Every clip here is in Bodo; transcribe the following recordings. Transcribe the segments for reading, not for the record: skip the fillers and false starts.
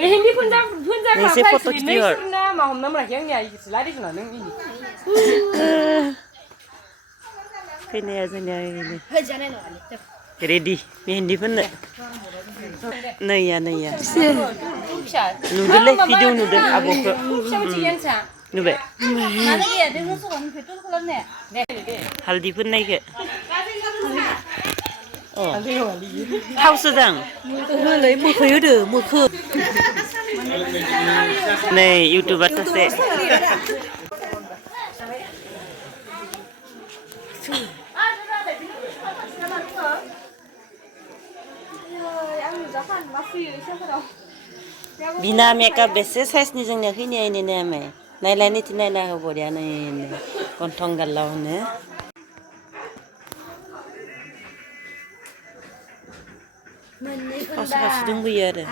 मेहंदी फोनजा एसे फट' खाफ्राय गिदिर नोंसोरना मा हमना मोनाखै आंनिया लारि खोना नों इनि फैनाया जोंनिया रेडि मेहेन्दी फोननो नैया नुदोंलै भिडिअ नुदों आब'खौ नुबाय हालदि फोननायखौ थावसो दां ओहोलै मोखै होदो मोखै नै इउटुबार सासे बिना मेकआप बेसे साइजनि जोंनिया खैनिया इनो नामै नायलाय निथि नायना हो बरिया नै गन्थं गालाव होनो खावसे दंबोयो आरो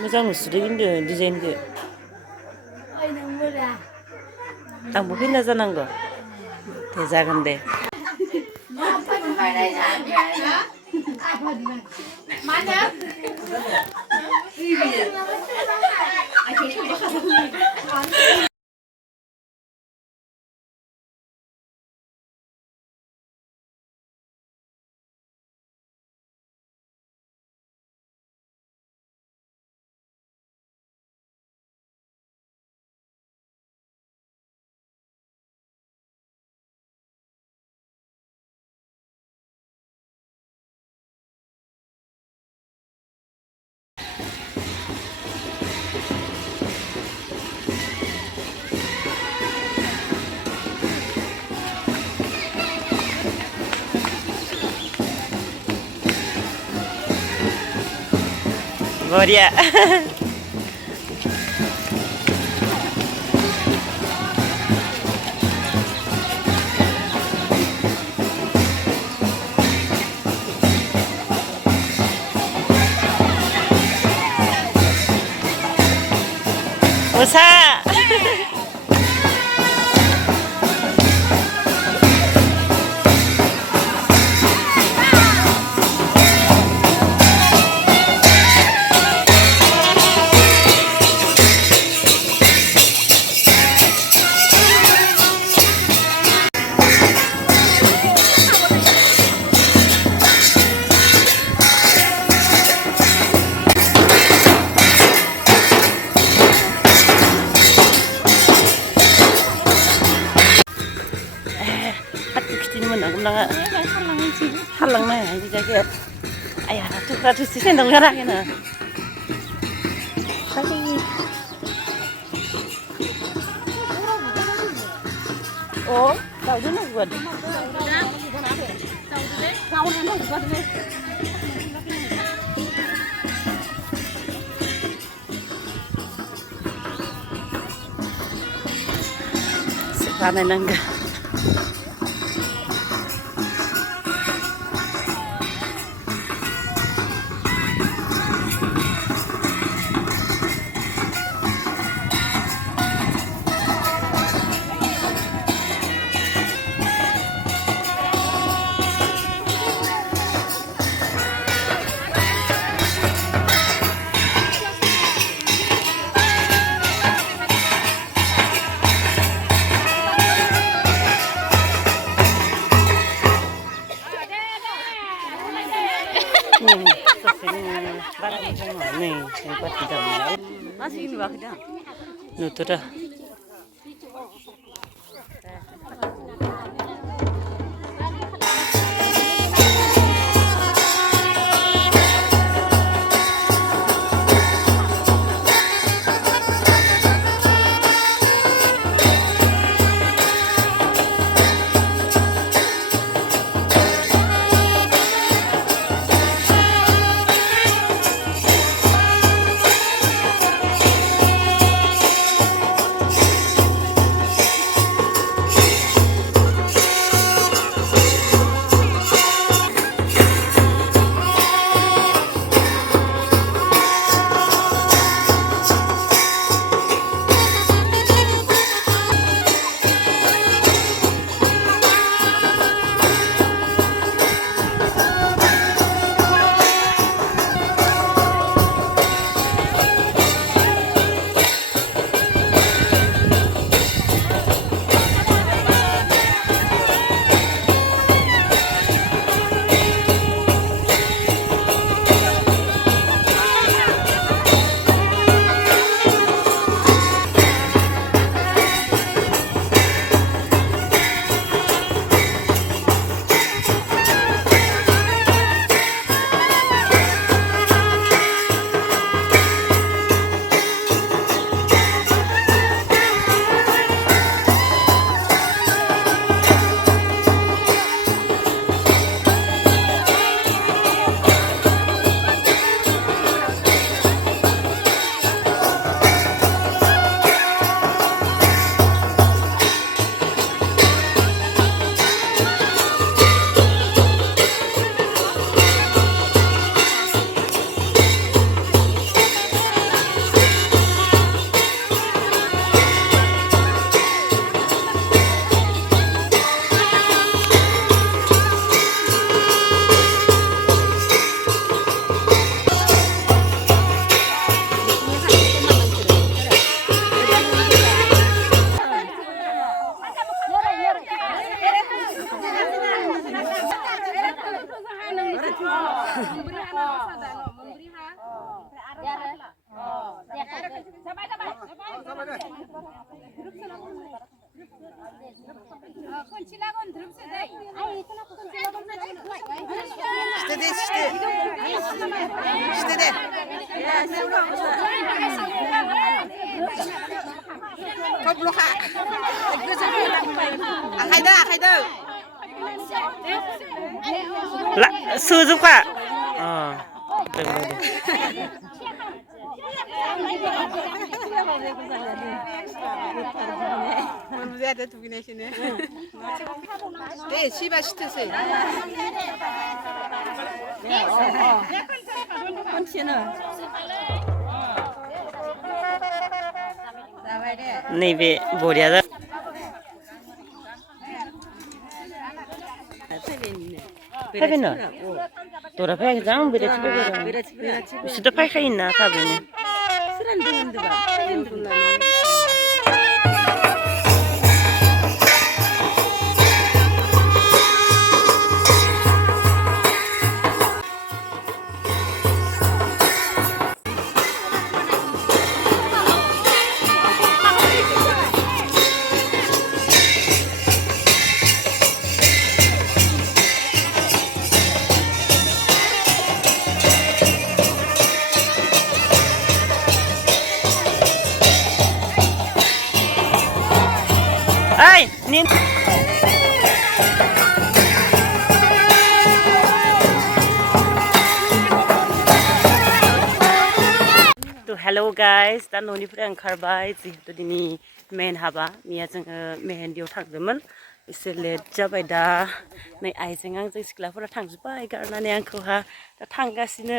मोजां नुसोदों खिन्थु डिजाइनखौ आंबो फैना जानांगौ दे जागोन दे Boriya. Musa. Halang na hindi jaget. Ay, tu sisi nang garang na. Tapi oh, tahu dulu buat. Tahu dulu buat ni. Sekarang nangga. Masih ini waktu dah. 라 수줍가 네, 시바 시트세. nebe boriada Pebeno Tora pek jang bere chibe Sudah pakai na kabini Ay, nin To hello guys, दा न'निफ्राय ओंखारबाय जिहेतु दिनै मेन हाबा मैया जोङो मेहेन्दियाव थांदोंमोन एसे लेट जाबाय दा नै आइजों आंजों सिख्लाफोरा थांजोब्बाय गारनानै आंखौहा दा थांगासिनो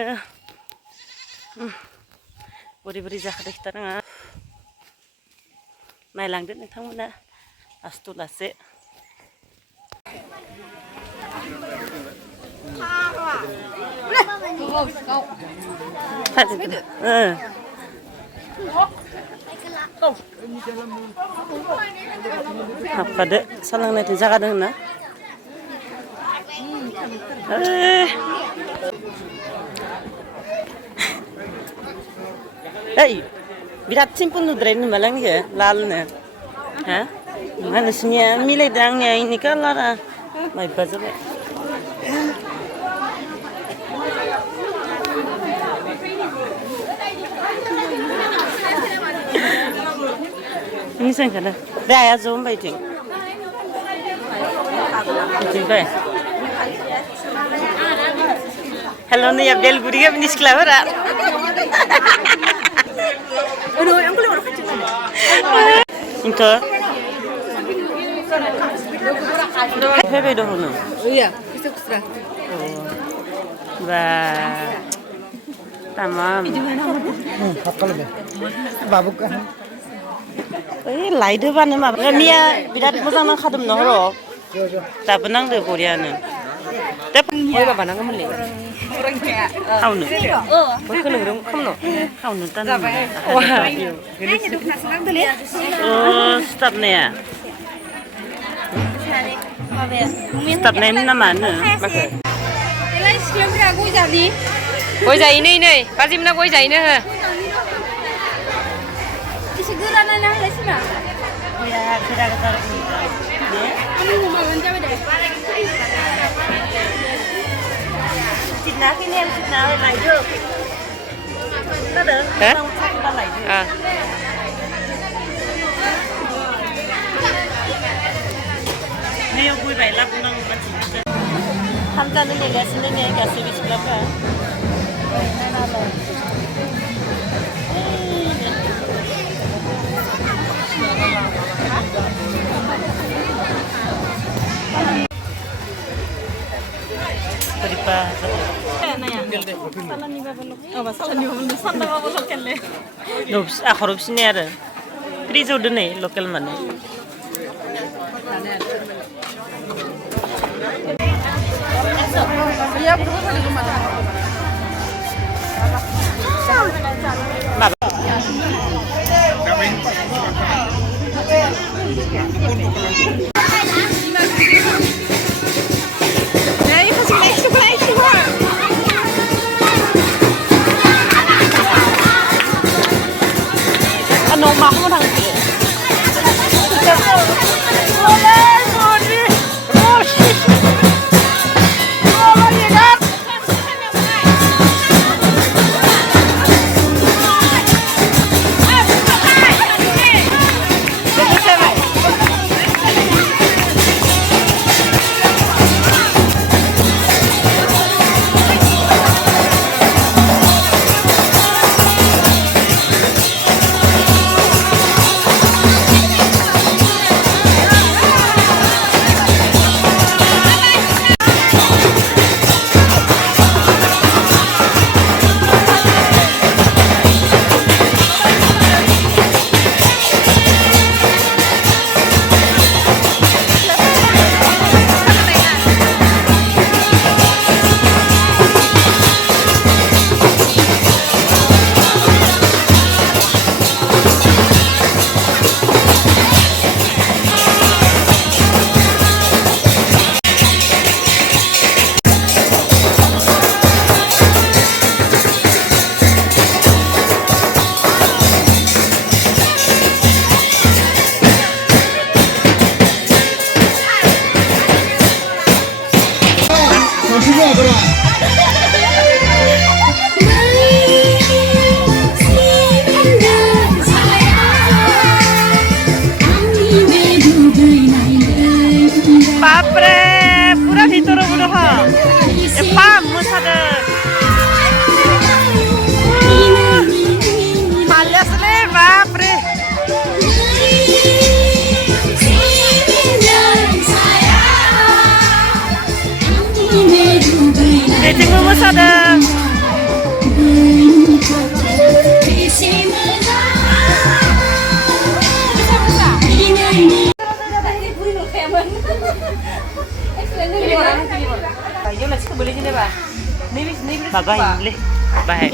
बोरै बोरै जाखादो खिथानाङा नायलांदो नोंथांमोना Astulase. Apa deh? Salang nanti jaga dong na. Hey, birat simpul nudrein malang ya, lal na. Hah? Manusia milih dangnya ini kan lara, mai baca be. Ini sengkana, dah ya zoom baiting. Baiting. Hello nih Abdel Buriga menis kelawar. Aduh, yang boleh orang kacau. Into. Vedio hono. Iya, bisa kusra. Wah. Tamam. Hakal be. Babu kan. Laide bane ma. Mia birat moजां नांखादों नहरो. दाबो नांदो बरियानो. Oi baba nang ngamle. Hawno. Boko nang khamno. Hawno tan. Oh, stop ne ya. Stop ne na mana. Goi jai nei, Bazimna goi jai ne. Isi gerana nang lesina. Ya, kira-kira. Kamu mau menjawab deh. Cina cái nem cina lại được. Nó được. Hả? Không chắc ta lại được. À. Nêu vui vẻ lắm nó mà chỉ. Tham gia những cái xin những cái sự việc lắm hả? Beripa. Nobs, aku harus ni ada. Prizo dulu nih lokal mana? Baba ini, bahaya.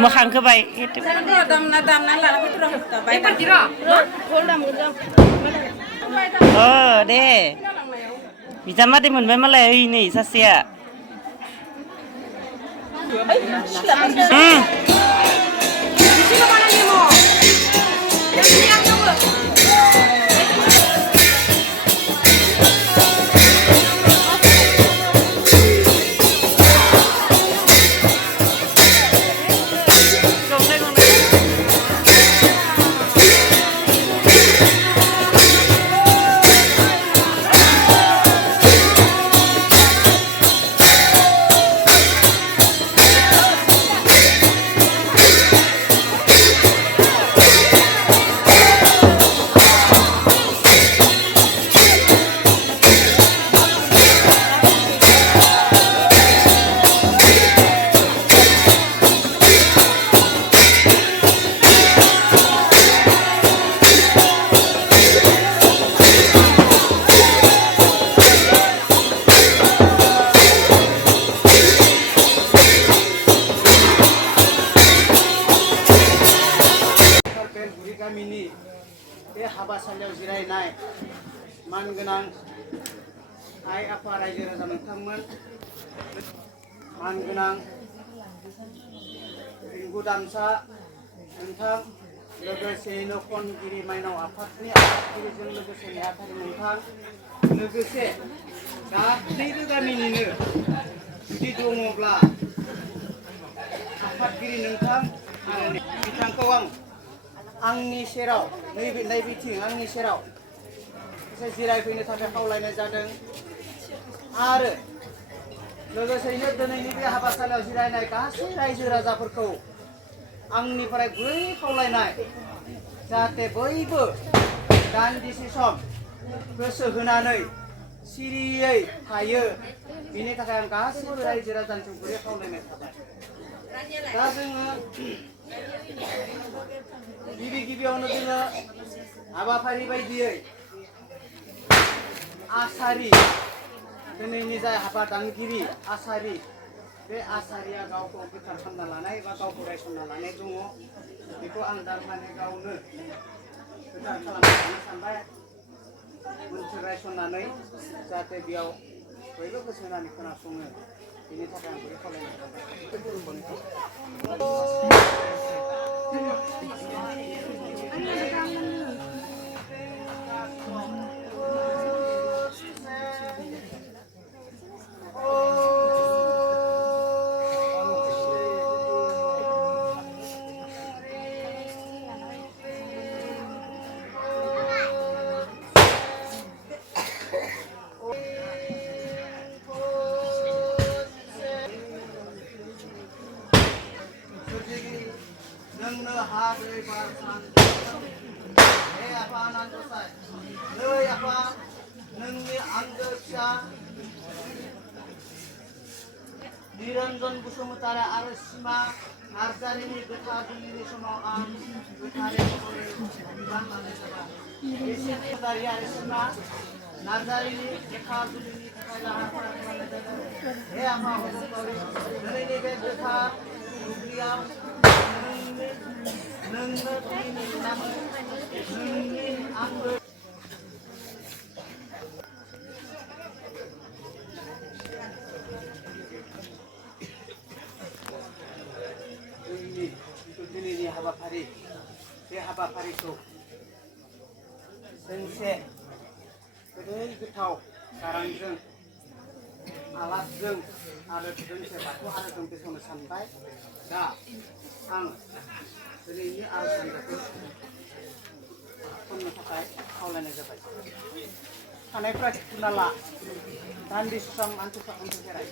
मोखांखौ बाय दे बिजामादै मोनबाय मालाय ओइ नै सासेया गामिनि बे हाबासालियाव जिरायनाय मानगोनां आइ आफा रायजो राजा नोंथांमोन मानगोनां रिंगु दामसा नोंथां लोगोसेयैनो खनगिरि माइनाव आफादनि आफादगिरिजों लोगोसे नेहाथारि नोंथां लोगोसे गासैबो गामिनिनो जुदि दङब्ला आफादगिरि नोंथां आरो बिथांखौ आंनि सेराव नैबेथिं आंनि सेराव एसे जिरायफैनो थाखाय खावलायनाय जादों आरो लोगोसेयैनो दिनैनि बे हाबासालियाव जिरायनाय गासै रायजो राजाफोरखौ आंनिफ्राय गुरै खावलायनाय जाहाथे बयबो दान्दिसे सम गोसो होनानै सिरियै थायो बिनि थाखाय आं गासैबो रायजो राजानिसिम गुरै खावलायनाय थाबाय दा जोङो गिबियावनो जोङो हाबाफारि बायदियै आसारि दिनैनि जाय हाबा दानगिरि आसारि बे आसारिया गावखौ गोथार खालामना लानाय बा गावखौ रायसनना लानाय दङ बेखौ आं थारमाने गावनो गोथार खालामना लानो सानबाय मोनसे रायसननानै जाहाथे बेयाव बयबो गोसो होनानै खोनासङो बेनि थाखाय आं बे खावलायनाय नोंनो हा दै बार सान हे आफा आनान गसाइ नै आफा नोंनि आंगो फिसा निरन्जन बसुमतारी आरो सिमा नार्जारिनि गोथार जुलिनि समाव आं गोथारै बिबान लानाय जाबाय बसुमतारी आरो सिमा नार्जारिनि गोथार जुलिनि थाखाय लाहार फाहार खालामनाय जादों हे आफा बसुमतारी दिनैनि बे गोथार दुब्लियाव नोंनो दिनैनि नामै नोंनि आंगो दिनैनि हाबाफारि बे हाबाफारिखौ दोंसे गोदै गोथाव गारांजों आलासजों आरो दोंसे बाथौ आर'जों बेखेवनो सानबाय दा आं दिनैनि आर'ज हानजाखौ खननो थाखाय खावलायनाय जाबाय थानायफ्रा थिखुना ला दान्दिसे सम आन्थु खेराय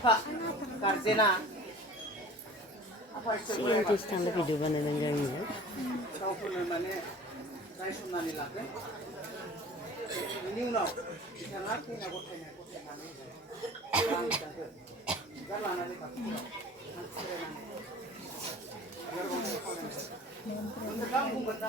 बिफा गारजेना आफा इसोर बोराइ बाथौनि थांनो भिडिअ बानायनाय जायो गावखौनो माने रायसननानै लागोन बेनि उनाव बिथाङा खैना गथायनानै रां जागोन बिबार लानानै बाथौआव हांख्रायनानै नोंथाङा बुंगोन ना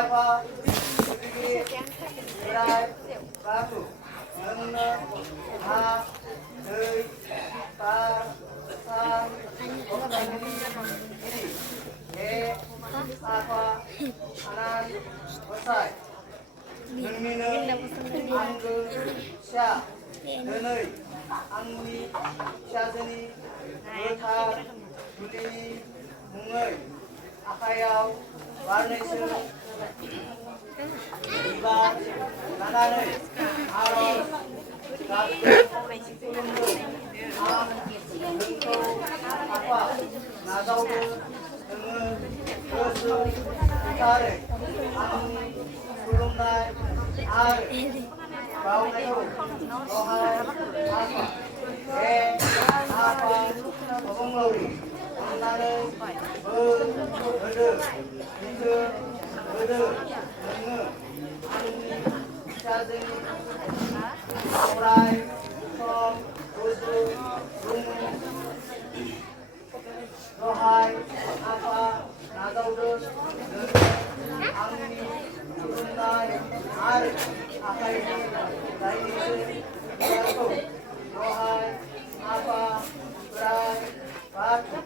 apa berai batu nengna ha hei ta san ini apa anan besai nengmina angge sya nenei angni syazeni gothar juli mungai akhayaw barnaisu iba nanane aros apa nazaudu dengan gosu utare angni kulumnai ar baunaiku rohai apa apa bonglauri nanane itu nengge angni syazeni orai som gosu rumu rohai apa nazaudu angni kulumnai ar akhaini dainise batu rohai apa berai batu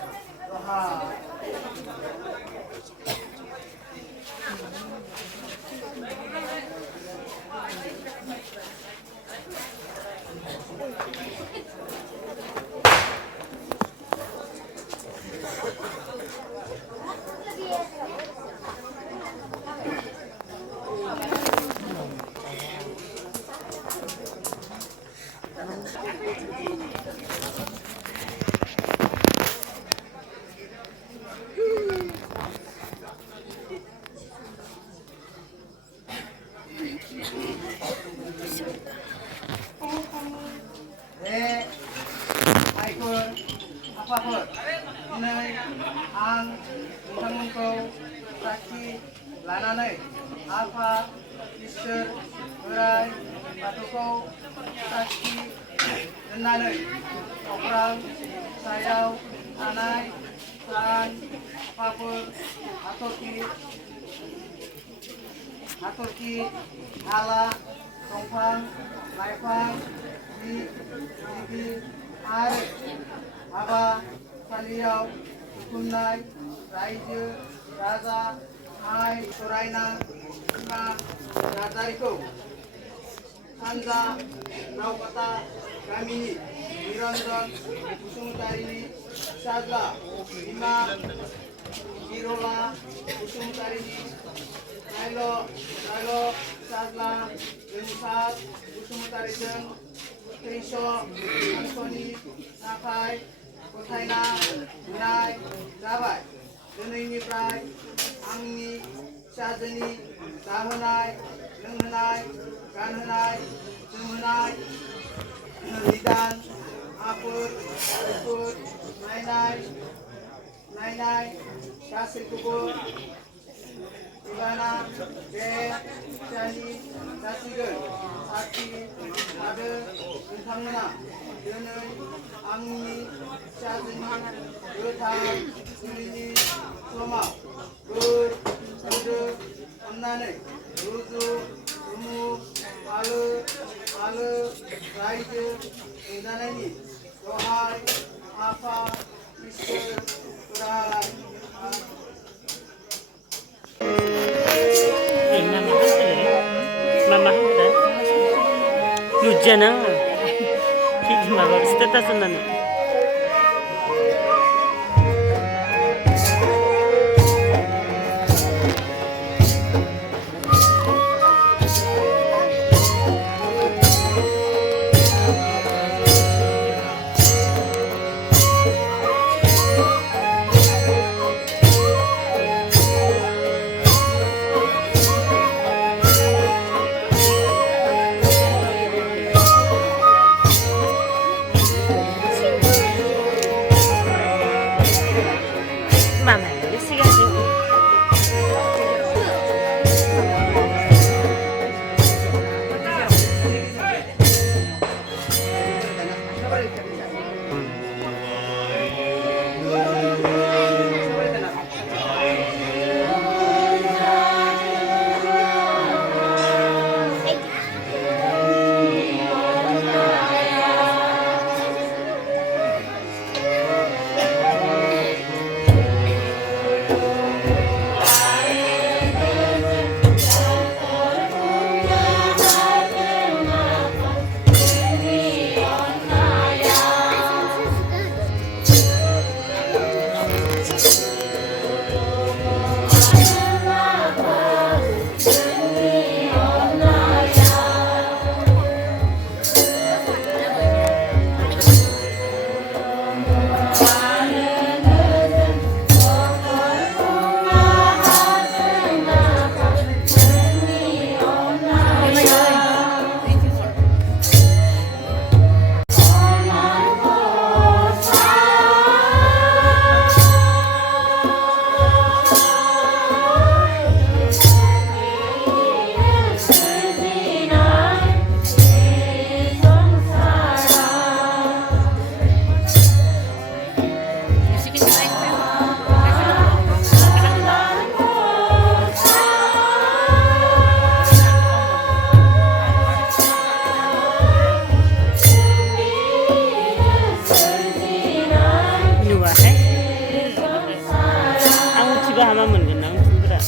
rohai aykur apapun दिनै आं नोंथांमोनखौ साखि लानानै आफा इसोर बोराइ बाथौखौ साखि दोननानै अख्रां सायाव थानाय सान अखाफोर हाथरखि हाला दंफां लाइफां जिबि आरो हाबा सालियाव खुंनाय रायजो राजा माइ सरायना बिमा नार्जारिखौ सानजा नावकाता गामिनि निरन्जन बसुमतारिनि फिसाज्ला बिमा बिरला बसुमतारिनि नायल' फिसाज्ला जोंसार बसुमतारिजों थैस' हांसोनि थाखाय गथायना होनाय जाबाय। दिनैनिफ्राय आंनि फिसाजोनि जाहोनाय लोंहोनाय गानहोनाय जोमहोनाय निदान आफोद नायनाय गासैखौबो बिबाना बे फिसानि जासिगोन। साखि लादो नोंथांमोना दिनै आंनि फिसाजोनि गोथार जुलिनि समाव बोर खालामनानै रुजु रुमु आलो आलो रायजो खुंजानायनि दहाय आफा इसोर बोराइ Mama udah. Hujan ah. Kiki mama status nana. Mama, siga sih. Hama moनगोन ना उनफोरा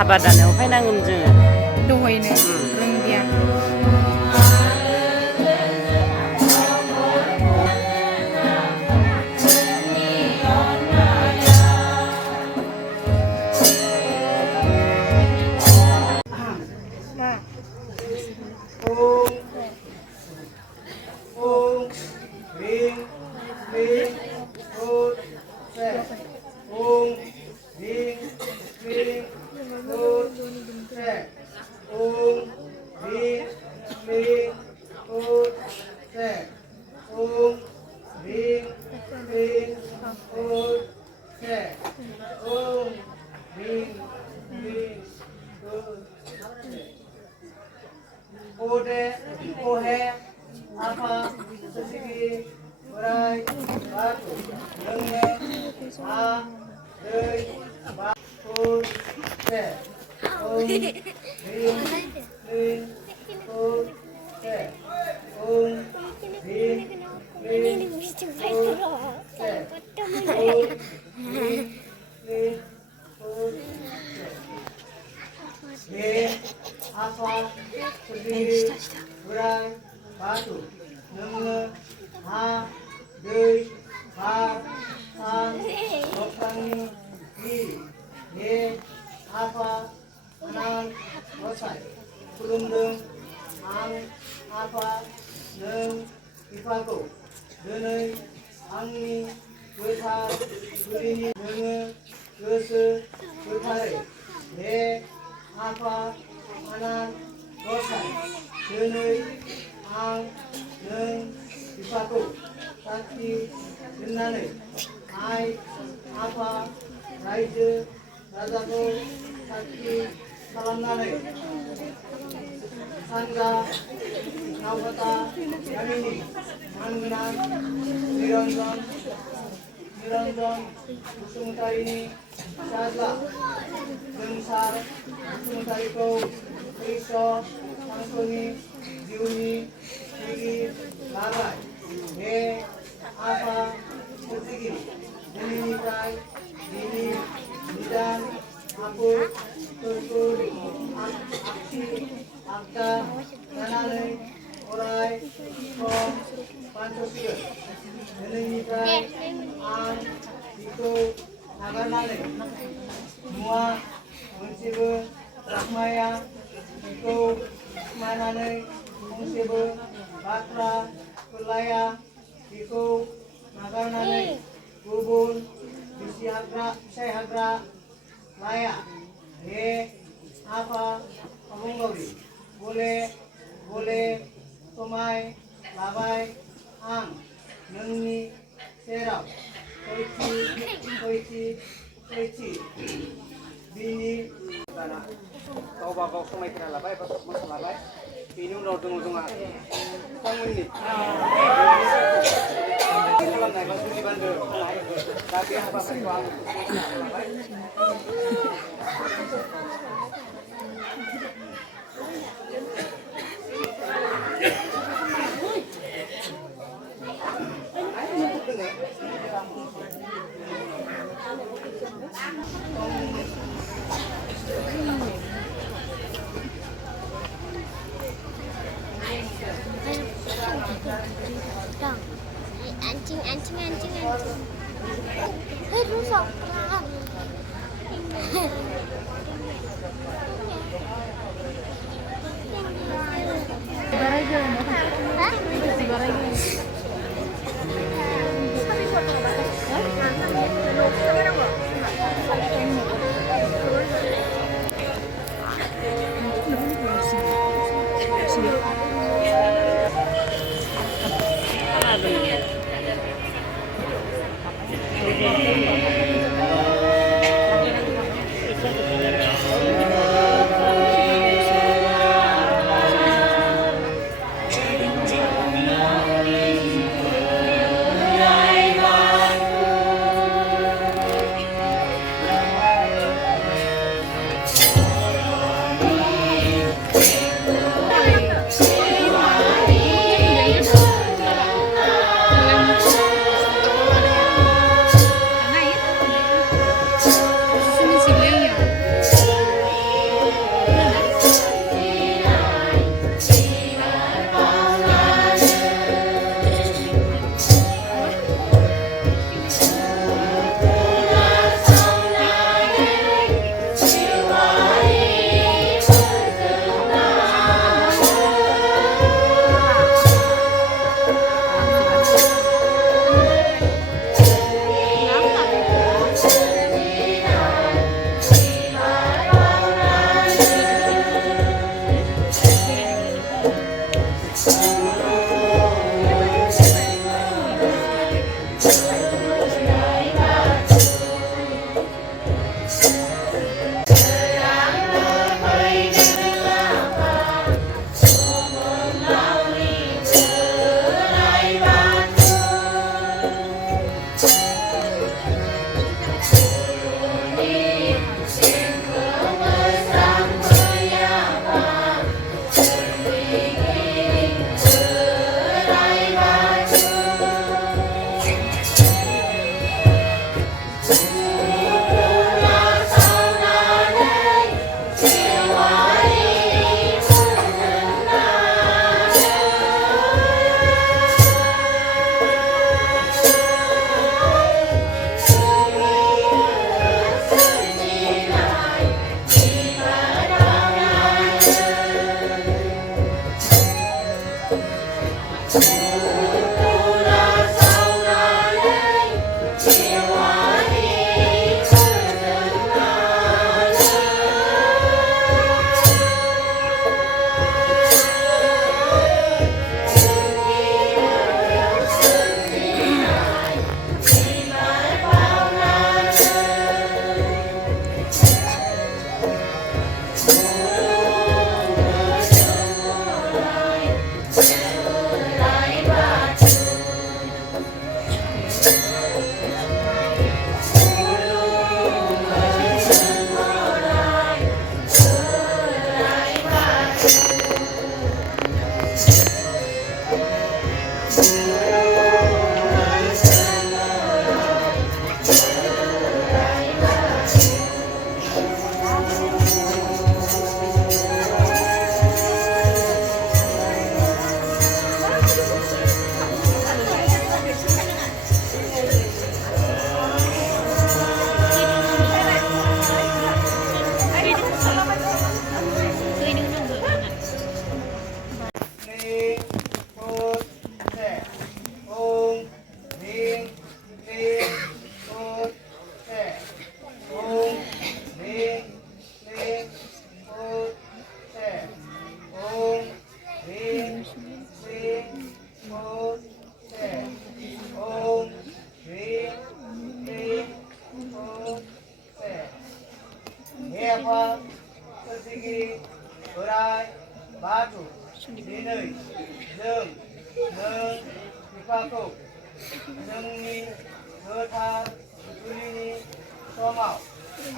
हाबा दानायाव फैनांगोन जोङो दहायनो रोंदिया Ode, Ohe, Apa, Sesigi, Berai, Batu, Lenge, A, Dei, Ba, Pur, Se, Ring, Rin, Pur, Se, Rin, Apa, Sesigi, Berai, Batu, Lenge, Ha, Dei, Ba, San, Lokani, Kiri, Ye, Apa, Anan, Wasai, Kulundung, Ang, Apa, Neng, Ifago, Denei, Angni, Gotar, Kulini, Nenge, Gosu, Gotare, Ye, Apa, Anan, Wasai, Denei, Ang, Neng, Ifago, Sakti, Denane, Ai, Apa, Raja, Rajaku, Sakti, Salamnane, Sangga, Nawata, Yamini, Mangunan, Niranjan, Sumutarini, Shazla, Gensar, Sumutariko, Kristo, Sangkuni, Diuni, Sigi, Lagai, He, Apa, Sutigi, Dini, Dini, Nidan, Aku, Turku, Aksi, Akta, Nanane, Orai, Kom, Pancosila, Dini, An, Iko, Naganane, Mua, Munsibu, Rahmaya, Iko, Manane, Munsibu, Batra, Kulaya, Iko, Naganane, Gubun, Sehagra, Laya, He, Apa, Pamunggawi, Bole, Tomai, Labai, Ang, Nengni, Serap, Koichi, Bini, गावबागाव समायखिरा लाबाय एबा मोसा लाबाय बेनि उनाव दङ जोंहा बिथांमोननि खालामनाय बा जुलि बान्दो दा बे हाबाफारिखौ आं लाबाय Anjing. Hei, rusak.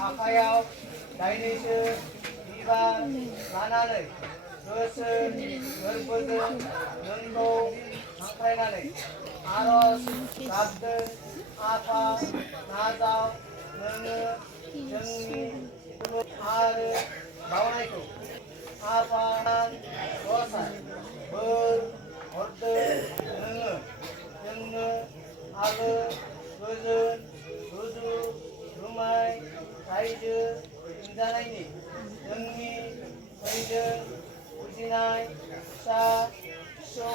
आखायाव दाइनैसो बिबार लानानै गोसो गोरबोजों नोंखौ हांख्रायनानै आरज गाबदों आफा नाजाव नोङो जोंनि खुलुम आरो बावनायखौ आफा गसाइ बोर हरदो नोङो जोंनो आलो गोजोन रुजु रुमाय रायजो खुंजानायनि जोंनि फैदों बुजिनाय फिसा फिसौ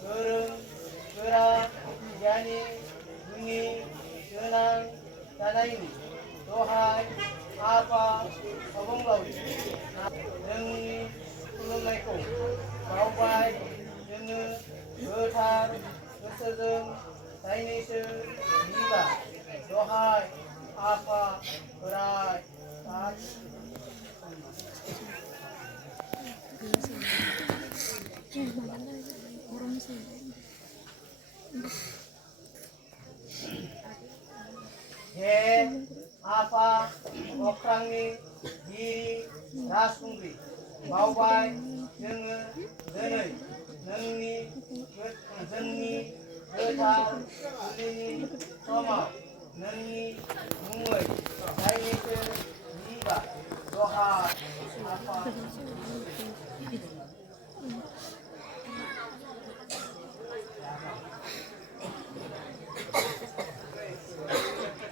गोरों गोरा गियानि गुनि गोनां जानायनि दहाय आफा अबंलावरि जोंनि खुलुमनायखौ बावबाय जोङो गोथार गोसोजों दाइनैसो बिबार दहाय आफा बोराय हे आफा अख्रांनि गिरि राजखुंग्रि बावबाय जोङो दिनै जोंनि गोथार जुलिनि समाव नोंनि मुङै दाइनैसो बिबार दहाय आफा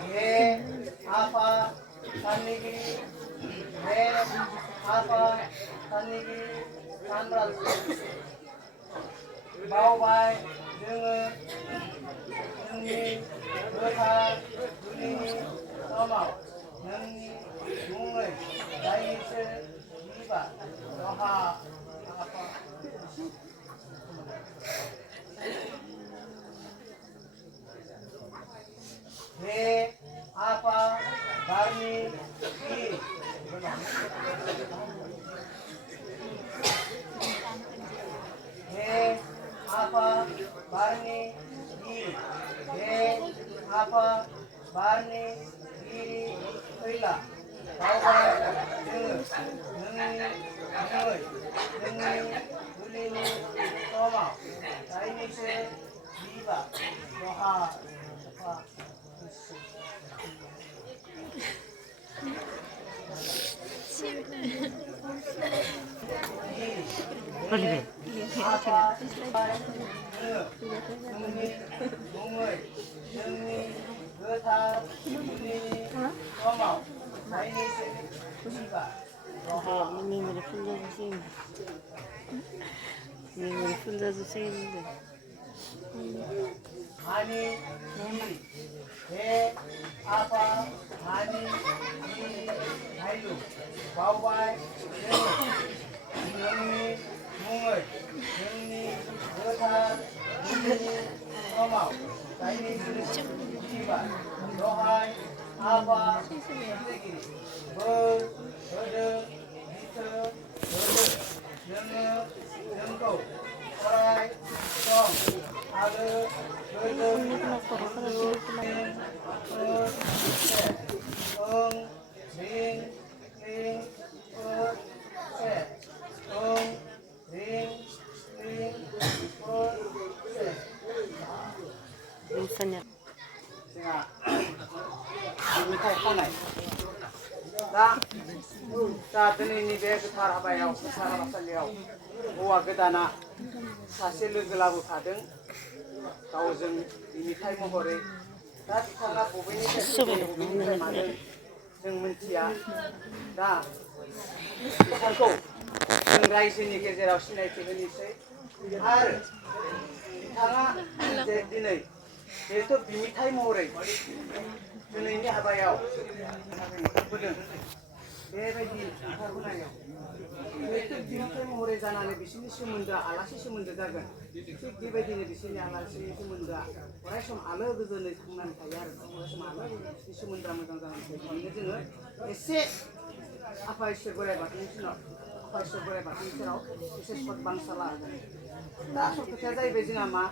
हे आफा साननिगिरि हे आफा साननिगिरि सानराज बावबाय जोङो जोंनि गोथार जुलिनि समाव नोंनि मुङै दाइनैसो बिबार दहाय आफा हे आफा बारनि गिरि हे आफा बारनि गिरि हे आफा बारनि गिरि फैला बावबाय जोङो नोंनि मुङै जोंनि जुलिनि समाव दाइनैसो बिबार दहाय आफा आफा जोंनि मुङै जोंनि गोथार जुलिनि समाव दाइनैसो बिबार दहाय फुल जाजोबसै होनदों हानि हे आफा हानि hayw बावबाय नोंनि मुङै जोंनि गोथार मुंनि समाव जायनि फैबाय दहाय आफा सोरजिगिरि बोर होदो बिथो होदो नोङो जोंखौ अराय सम आरो गोजोन ring ring misalnya मेथाइ खननाय दा दिनैनि बे गोथार हाबायाव गोथार हाबासालियाव हौवा गोदाना सासे लोगो लाबोफादों गावजों मेथाइ महरै दा बिथाङा बबेनिफ्राय मानो जों मिथिया दा बिथांखौ जों रायजोनि गेजेराव सिनायथि होनोसै आरो बिथाङा जे दिनै जिहेतु बिनिथाइ महरै दिनैनि हाबायाव ओंखारबोदों बेबायदि ओंखारबोनायाव जिहेतु बिनिथाइ महरै जानानै बिसोरनि सोमोन्दोआ आलासि सोमोन्दो जागोन थिग बेबायदिनो बिसोरनि आलासि सोमोन्दोआ अराय सम आलो गोजोनै थांनानै थायो आरो अराय सम आलो गोजोनै सोमोन्दोआ मोजां जानानै थायो बिदिनो जोङो एसे आफा इसोर बोराइ बाथौनि सेराव आफा इसोर बोराइ बाथौनि सेराव एसे सत बांसाला दा आसल खोथाया जाहैबाय जोंहा मा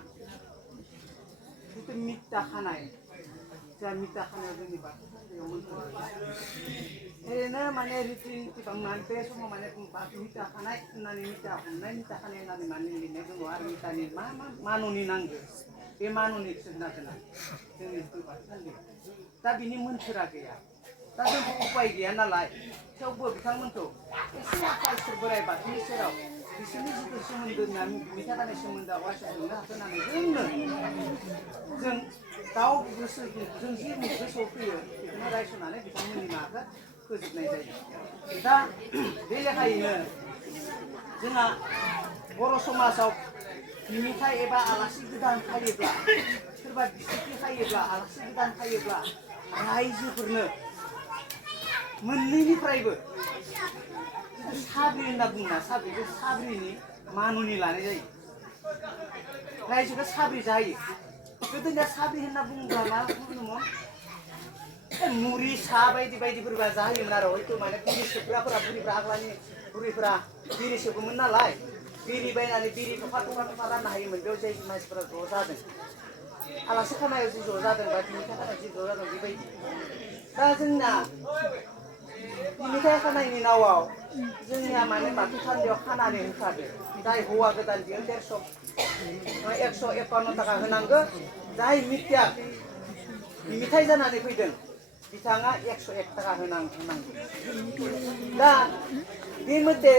जिथु मिथा खानाय जोंहा मिथा खानायाव जोंनि बाथौयाव ओरैनो माने रिति निति बांनानै बे समाव माने मिथा खानाय होननानै मिथा हमनाय मिथा खानाय होननानै माने लिरनाय दङ आरो मिथानि मा मा मानुनि नांगौ बे मानुनिखौसो होना दोना जोंनि बाथौ थानदैयाव दा बिनि मोन्थोरा गैया दा जोंहा उपाय गैया नालाय थेवबो बिथांमोनखौ एसे आफा इसोर बोराइ बाथौनि सेराव बिसोरनि जिथु सोमोन्दो मिथा खानाय सोमोन्दोआ अरायसम मोननो हाथों होननानै जों गाव गोसो जों जि गोसोआव फैयो बेखौनो रायसननानै बिथांमोननि माबाखौ फोजोबनाय जायो दा बे लेखायैनो जोंहा बर' समाजाव बिनिथाइ एबा आलासि गोदान फैयोब्ला सोरबा बिसिगि फैयोब्ला आलासि गोदान फैयोब्ला रायजोफोरनो मोननैनिफ्रायबो साब्रि होनना बुङोना साब्रि बे साब्रिनि मानुनि लानाय जायो रायजोखौ साब्रि जायो गोदोनिया साब्रि होनना बुङोब्ला मा बुङोमोन मुरि सा बायदि बायदिफोरबा जाहोयोमोन आरो हयथ' माने बिरि सोबग्राफोरा बुरिफ्रा आग्लानि बुरिफ्रा बिरि सोबोमोन नालाय बिरि बायनानै बिरि थफा थफा थफा रानना होयोमोन बेयाव जाय मानसिफोरा ज' जादों आलासि खानायाव जि ज' जादों बा बिनिथाइ खानायाव जि ज' जादों बेबायदि दा जोंना बिनिथाइ खानायनि नावाव जोंनिया माने बाथौ थानदैयाव खानानै होखादो जाय हौवा गोदान बियो 151 थाखा होनांगौ जाय मिथिया बिनिथाइ जानानै फैदों बिथाङा 101 थाखा होनांगौ दा बे मथे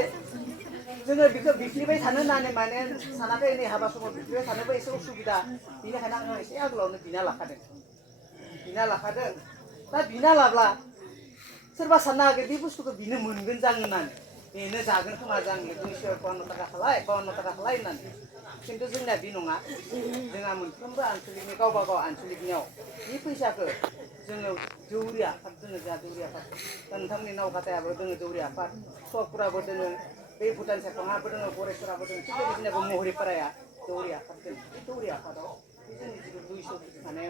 जोङो बेखौ बिफ्लिबाय थानो होननानै माने सानाखै नै हाबा समाव बिफ्लिबाय थानोबो एसे उसुबिदा बेनिखायनो आं एसे आगोलावनो बिना लाखादों दा बिना लाब्ला सोरबा साननो हागौ बे बुस्थुखौ बिनो मोनगोन जां होननानै बेनो जागोन खोमा जां 252 थाखा खालाय 52 थाखा खालाय होननानै खिन्थु जोंना बे नङा जोंहा मोनफ्रोमबो आनसलिकनि गावबा गाव आनसलिकनियाव बे फैसाखौ जोङो दौरि आफाद दोङो जोंहा दौरि आफाद दा नोंथांमोननि नावखातायाबो दोङो दौरि आफाद सकपुराबो दोङो बे भुटान सेरफाङाबो दोङो गरेस्वराबो दोङो थिग बेबायदिनो महरिपाराया दौरि आफाद दोङो बे दौरि आफादाव जोंनि जिथु 200 माने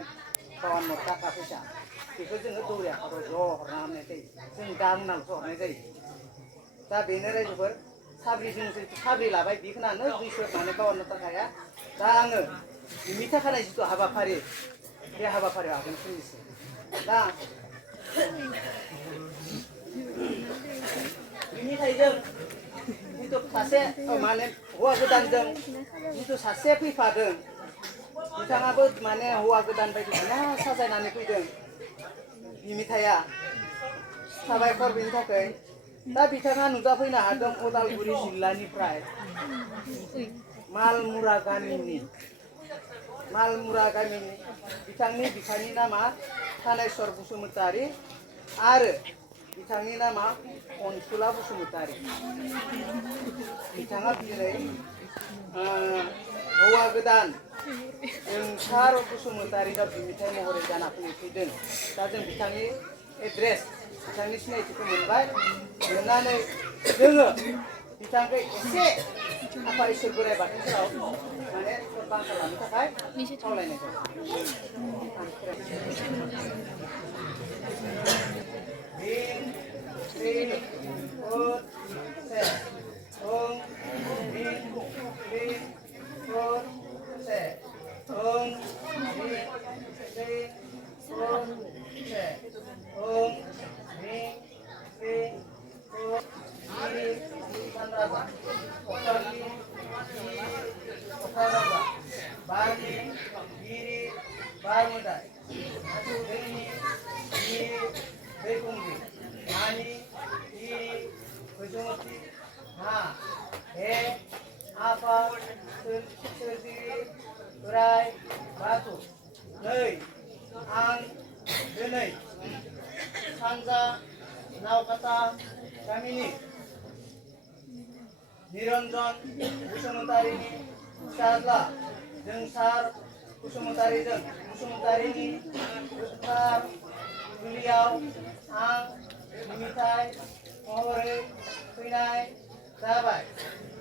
52 थाखा फैसा बेखौ जोङो दौरि आफादाव ज' हरना होनाय जायो जों दा मोनाल'सो हरनाय जायो दा बेनो रायजोफोर साब्रिजों साब्रि लाबाय बेखौनो 200 माने 52 थाखाया दा आङो मिथा खानाय जिथु हाबाफारि बे हाबाफारियाव आगान सुरनोसै दा बिनिथाइजों जिथु सासे माने हौवा गोदानजों जिथु सासे फैफादों बिथाङाबो माने हौवा गोदान बायदि साजायनानै फैदों बिनिथाइया साबायखर बिनि थाखाय दा बिथाङा नुजाफैनो हादों उदालगुरि जिल्लानिफ्राय मालमुरा गामिनि बिथांनि बिफानि नामा थानेस्वर बसुमतारी आरो बिथांनि नामा अनसुला बसुमतारी बिथाङा दिनै हौवा गोदान जोंसार बसुमतारी दा बिमिथाइ महरै जाना फैदों दा जों बिथांनि एड्रेस बिथांनि सिनायथिखौ मोनबाय मोननानै जोङो बिथांखौ एसे आफा इसोर बोराइ बाथौ सेराव माने बां खालामनो थाखाय खावलायनाय apa serdiri berai batu nei ang denai sanja naukata kamini Niranjan Basumantarini Sarla Jengsar Basumantarini Besar Beliau Ang Dimitai Mohore Pinai Sabai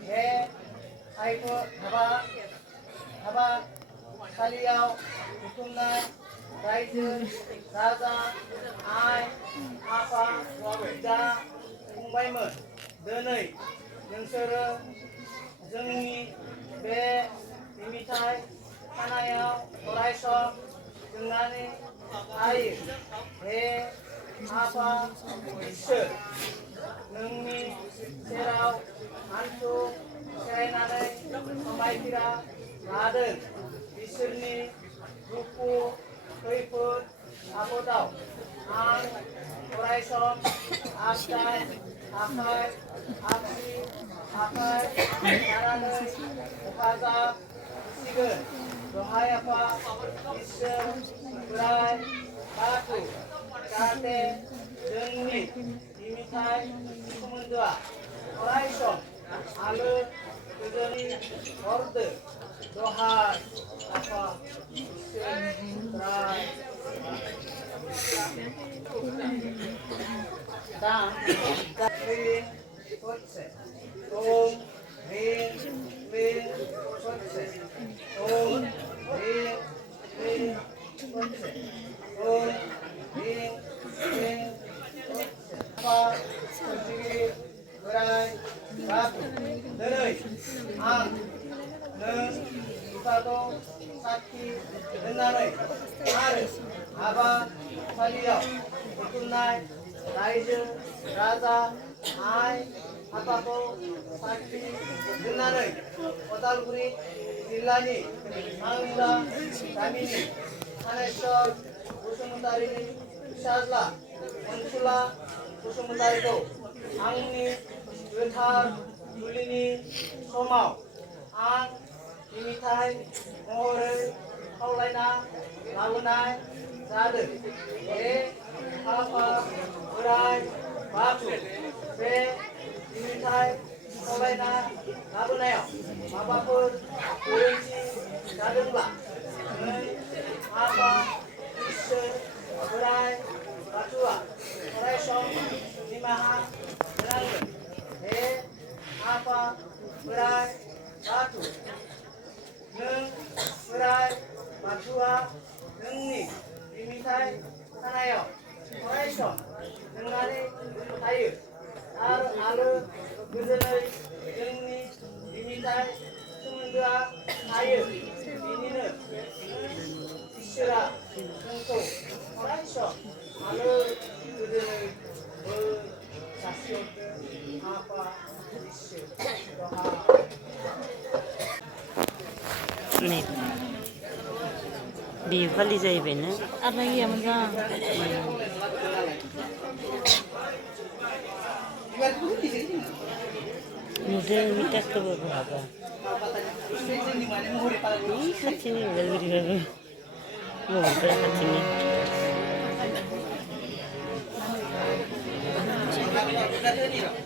He Hayw Haba Kaliau Hukumnai Raja Raja Ai Apa Da Fungbaimon Denai नोंसोरो जोंनि बे बिमिथाइ खानायाव अरायसम जोंनानै थायो हे आफा इसोर नोंनि सेराव हान्थु खेरायनानै समायखिरा लादों बिसोरनि दुखु खैफोद आफोदाव आं अरायसम आगदाय आखाय आगसि आखाय लानानै हेफाजाब होसिगोन दहाय आफा इसोर बोराइ बाथौ जाहाथे जोंनि बिमिथाइ सोमोन्दोआ अरायसम आलो गोजोनै हरदो दहाय आफा इसोर बोराइ दा ring kotse om ring kotse om ring kotse om ring kotse apa serdiri berai batu denai ang neng satu sakti denanai आरो हाबा फालियाव खुलुमनाय रायजो राजा आइ आफाखौ साखि दोननानै उदालगुरि जिल्लानि आंदा गामिनि खानेश्वर बसुमतारिनि फिसाज्ला अनसुला बसुमतारिखौ आंनि गोथार जुलिनि समाव आं बिमिथाइ महरै खावलायना लाबोनाय जादों हे आफा बोराइ बाथौ बे बिमिथाइ खावलायना लाबोनायाव माबाफोर गोरोन्थि जादोंब्ला नै आफा इसोर बोराइ बाथौआ अरायसम निमाहा होनांगोन हे आफा बोराइ बाथौ नों बोराइ बाथौआ नोंनि बिमिथाइ खानायाव अरायसम जोंनानै थायो आरो आलो गोजोनै जोंनि बिमिथाइ सोमोन्दोआ थायो बिनिनो इसोरा जोंखौ अरायसम आलो गोजोनै बोर सारस्रिहरदों आफा इसोर बिहु फालि जाहैबाय ना आरो गैयामोन जा नुदों मिटाखौबो बहाबा खाथिनि उदालगुरिबाबो मबाइलफोरा खाथिनि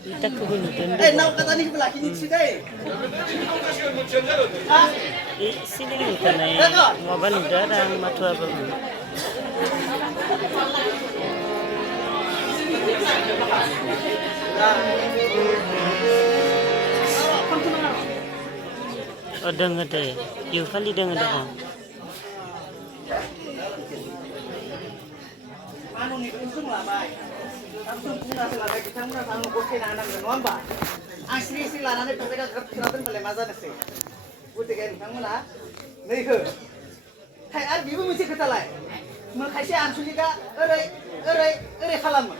이따크고 누던데. Eh, nau kata ni belah kini sidai. Ah, 이 시링이 있잖아요. 뭐가 누다랑 마투아 보면. Deng ada, Yuvali deng ada. Manu ni langsung lah bay. Langsung punah selada kita muna sanggup bukti anak dengan ba. Asli lana ni pasti kan kerap kerapin boleh mazan nasi. Bukti kan kamu lah. Nih ke. Hai ar bibu mesti kita lah. Mengkasi ansulika, erai kalam.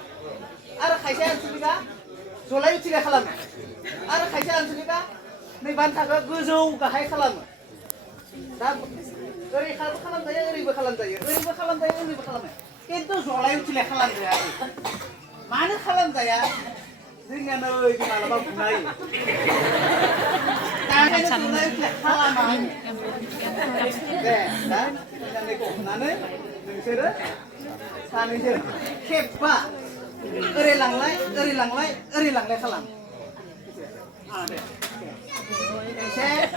Ar kasi ansulika, solai uciga kalam. Ar kasi ansulika. Nih bantaga guzau kahai kalam. Dah, eri kalam daya, eri bakalam daya, eri bakalam. Itu soalnya ucilek kalam daya. Mana kalam daya? Dengan oi di mana bang punai. Tangan itu soalnya ucilek kalam. Dah, yang neko nane, nengser, sanenser, kepa, eri langlai kalam. Ada. Set,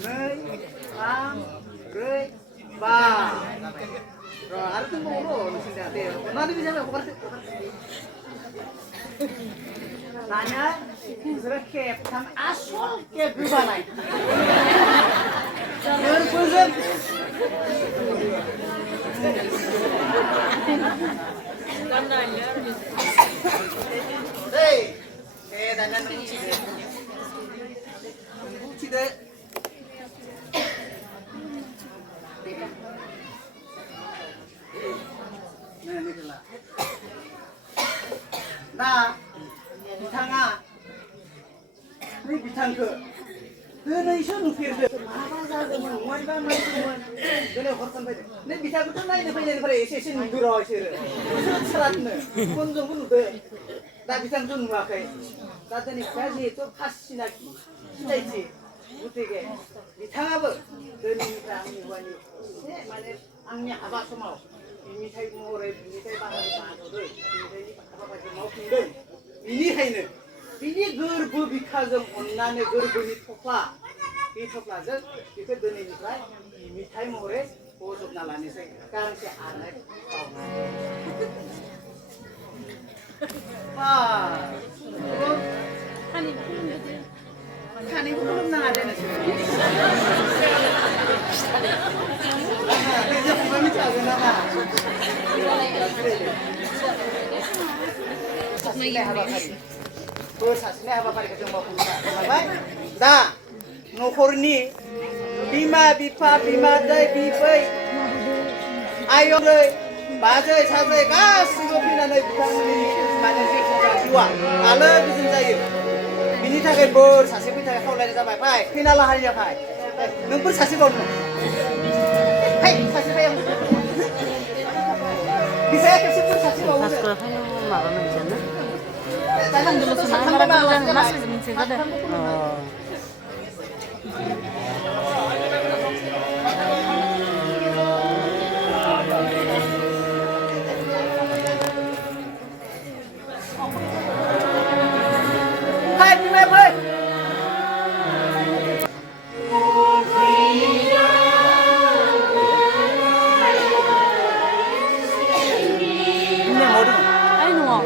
nei, lam, rei, ba. Rồi, ada tu mulu, mesti ada. Nanti bisa apa? Nanya, sudah kep, kan asal kep berubah naik. Berpusat. Hey, tanya nanti. Tidak. Nah, ini adalah. Nah, bitanga. Ini bitang ke. Ini isu nukir ke. Apa saja semua semua. Jadi horsan baik. Ini bitang itu naik nih pada isi nunggu isi. Serat nih. Kunjung pun udah. Dah bitang itu nunggu akai. Tadi nih kasih itu kasih lagi. Kita isi. Butige. Bitanga ber. Ini bitang ini wani. Ini mana angnya apa semua. Ini saya mau ini saya bahas bahasa dulu. Ini apa apa mau pindah. Ini hayne. Ini gerbu bikazam onnane gerbu ni thokla. Ini thokla jas itu doni ni kai. Ini saya mau bosok nalani saya. Sekarang saya anak. Wah. Kan itu belum ada nasi. Kerja pembantu aja nama. Sasnya apa kali? Sasnya apa kali kita mau punya? Baik. Dah. Nukhurni bima bipa bima dai bipai. Ayo deh. Bazai bazai गासिबो फैनानै बिथांमोननि माने जेखिया जिउआ आलो गोजोन जायो बिनि थाखाय बोर सासेनि थाखाय खावलायनाय जाबाय फाय फैना लाहारिया फाय नोंफोर सासे बावनो फाय सासे फाय बिसाया खेबसेफोर सासे बावनो Masker kan माबा मोनसेयानो jangan dulu semangat Mas masih ada. Oh. Hai Bima boy Ay no.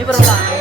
Ini berulang.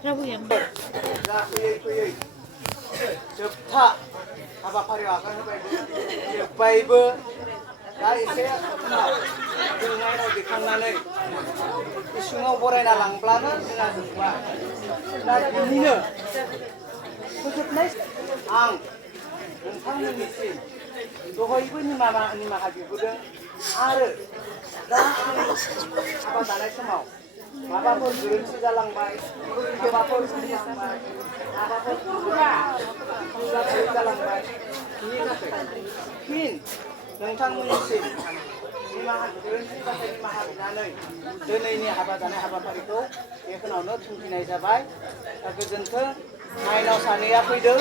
Rabu yang Dah, kuy. जोबथा हाबाफारियाव आगान होबाय जोब्बायबो दा एसे उनाव जों माइनाव दैखांनानै इसिङाव बरायना लांब्लानो जोंहा जोबबाय दा बिनिनो फोजोबनाय आं नोंथांमोननिसिम दहायबो निमाहा बिबोदों आरो दा हाबा दानाय समाव माबाफोर गोरोन्थि जालांबाय माबाफोर जालांबाय माबाफोर जालांबाय बिनि थाखाय फिन नोंथांमोननिसिम गोरोन्थि जाथाय निमाहा बिनानै दिनैनि हाबा जानाय हाबाफारिखौ बेखिनियावनो थुंगिनाय जाबाय दा गोजोन्थों माइनाव सानैया फैदो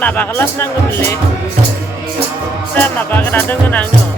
Mabaga las nanggo beli, saya mabaga datang nanggo.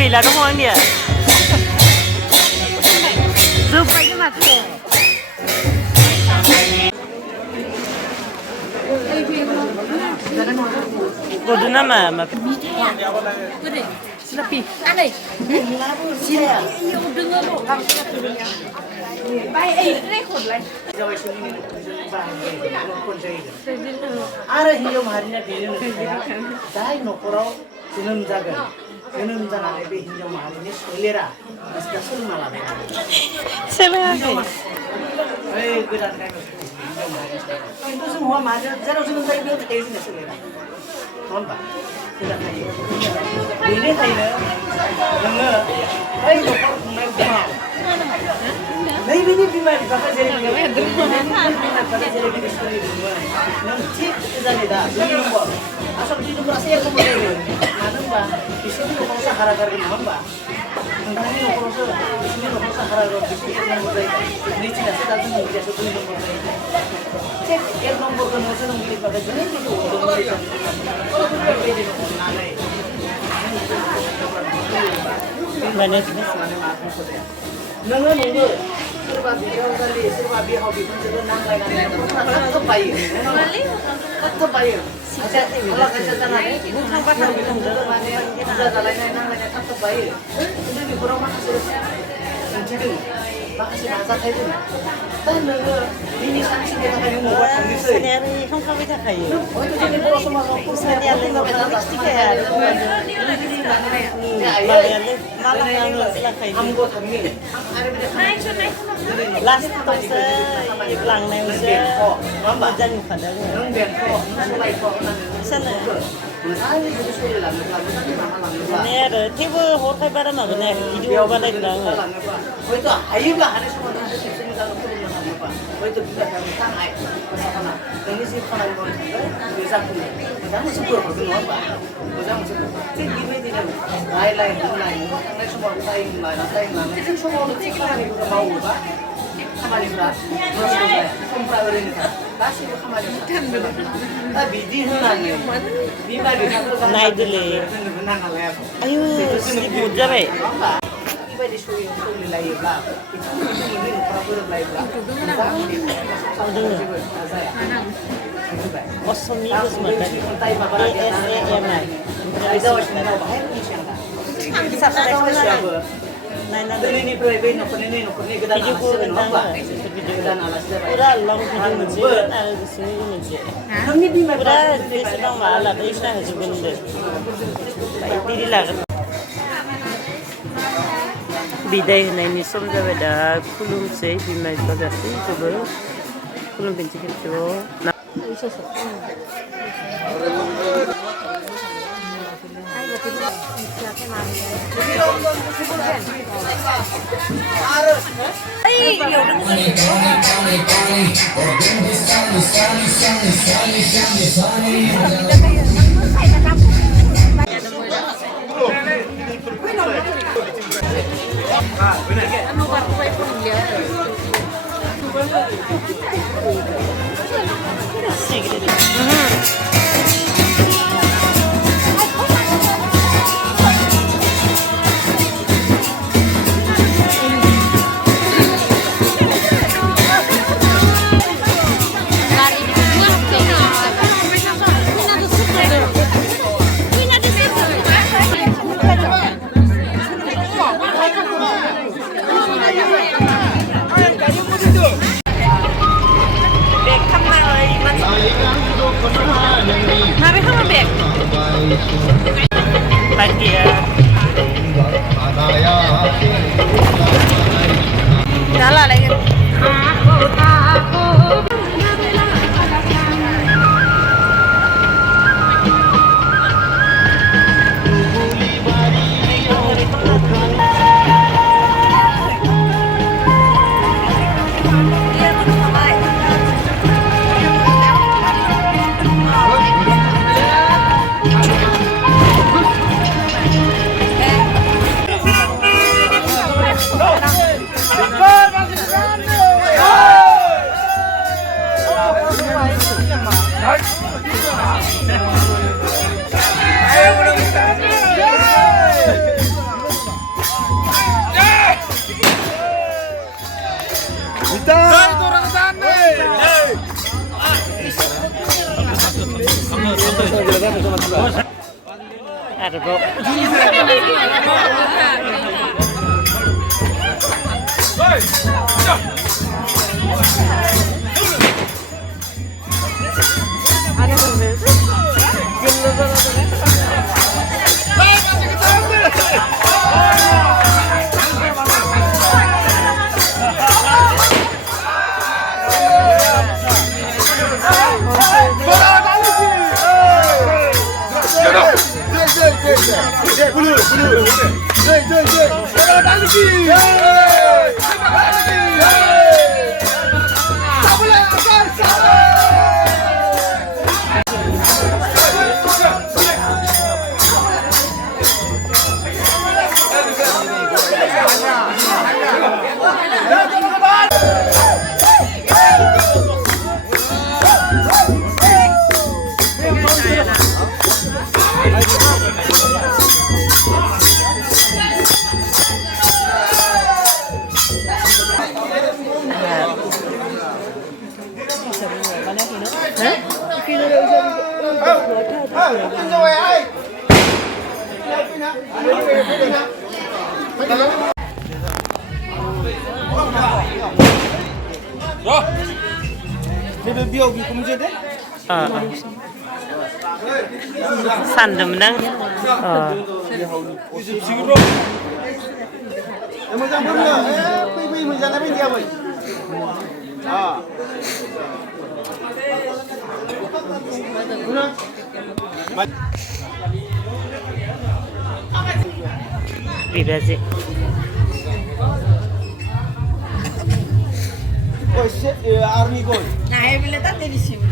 Gila dong orang dia. Zubai ke mati. Bodoh nama. Gede. Serapi. Ada. Sila. Iya udah nggak baik. Ini kod lah. Ada hidup harinya begini. Dah nokoro जोनोम जागोन जोनोम जानानै बे हिनजाव माहारिनि सोलेरा गासिबो सोलोंना लाबाय सोलोङाखै ओइ गोदान गायनो हिनजाव माहारि खिन्थु जों हौवा माहारिया जेराव जोनोम जायो बेयाव थायो जोंना सोलेरा नङा होमबा गोदान थायो बेनिखायनो नोङो बै न'खर खुंनाय समाव नैबेनि बिमा बिफाखौ जेरैबायदि बिमा बिफाखौ जेरैबायदि सोलिदोंमोन नों थिग गोजानै दा 2 नम्बर आसलथे 2 नम्बरासो 1 नम्बर जायो मानो होनबा बिसोरनि न'खराव साहारा गारगोन नङा होमबा नोंथांनि न'खरावसो बिसोरनि न'खराव साहारा बिसोरनि नम्बर जायो नैथिनासो दा जों नैथियासो 2 नम्बर जायो थिग 1 नम्बरखौ नों जोनोम बिफाखौ जेरैबायदि अनदोंमोन बेबायदि अननानै माने नोङो नंगौ सोरबा बिहाव जालि सोरबा बिहाव बिखुनजोजों नांलायनानै थोबायो थोबायो खायसे जानानै बुंखां बाथ्रा बिखुनजोजों माने बुरजा जालायनाय नांलायनाय थोबायो खिन्थु बेफोराव माखासे ओंथि दङ माखासे नाजाथाय दङ दा नोङो बिनि सानसेनि थाखाय नों बबेबा थांनोसै खालामखाबाय थाखायो हयथ' जोंनि बर' समाजाव सानियालाय मिथिखाया हामगौ थांनि लास्टआवसो लांनायावसो मोजां नुखादों नों बेंथ' सोलायथ' होननानै मोजाङै जुदि सोलिलाङोब्ला मोजाङै लामा लाङोब्ला माने आरो थेवबो हरखाय बारा माबानाय भिडिअ बानायदों आङो हयथ' हायोब्ला हानाय समाव नों खेबसे मोजां फोरोंनो थाङोबा हयथ' बिमा बिफाया थांनाय मोसाखाना नोंनि जि खामानि मावनो थांगोन बे जाफुङो मोजां मोनसे बोर हरगोन नङा होमबा मोजां मोनसे थिग बेबायदिनो रायलाय होननाय नों थांनाय समाव टाइम लानानै थिग समावनो थिग खामानिफोरखौ मावोबा खामानिफ्रा नस्थ' जाया समफ्रा ओरैनो थाया गासैबो खामानिफ्रा दा बिदि होनानै बिमा बिफाखौ नायदोलै जोंनोबो नाङालाय आयु बुहुद जाबाय बेबायदि सोलिलायोब्ला बिथांमोननि न'खरा गोरोबलायोब्ला जाया असमनि गोजोन दिनैनिफ्राय बै न'खरनि गोदान आलासि जाबाय पुरा लं भिडिअ मोनसे आरो गुसुं मोनसे पुरा बेसेबां माबा लादो इसिना होजोबगोन होनदों बायदि लागोन बिदाय होनायनि सम जाबाय दा खुलुमसै बिमा बिफा गासैखौबो खुलुमफिनसै खेबसेबाव 네, 네, 네. 네. Bebe biau bi kumje de? Sandem nang. Moja bener. Pi moja na dia boy. Bibazi. Oh shit, army boy. Nah, saya bilang tak di sini.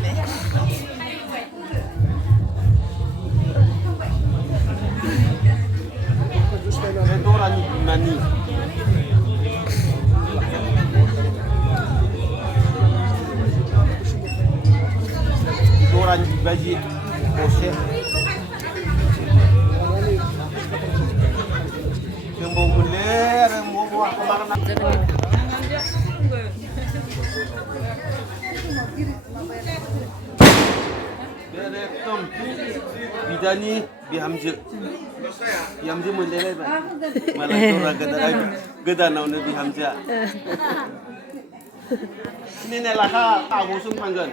Orang nani. Orang baji. Oh shit. Yang mau muler, mau buat kemana? Beretom bidani bihamje mulai malah orang gedanaunya bihamja ini nelaka tahu sung panggan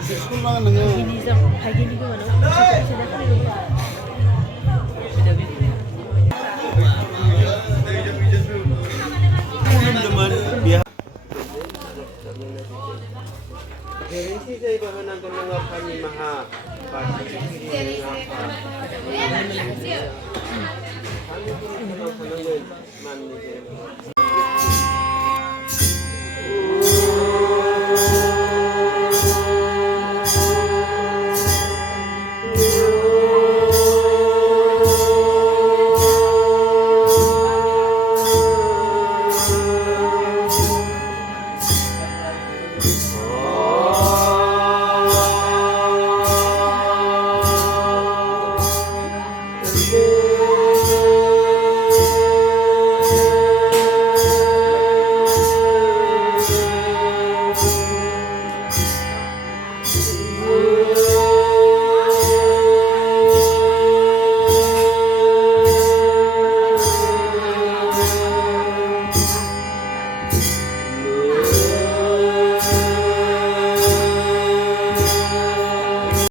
sekolah mana nengah Berisi saya bahanan mendengar kami maha pasti kami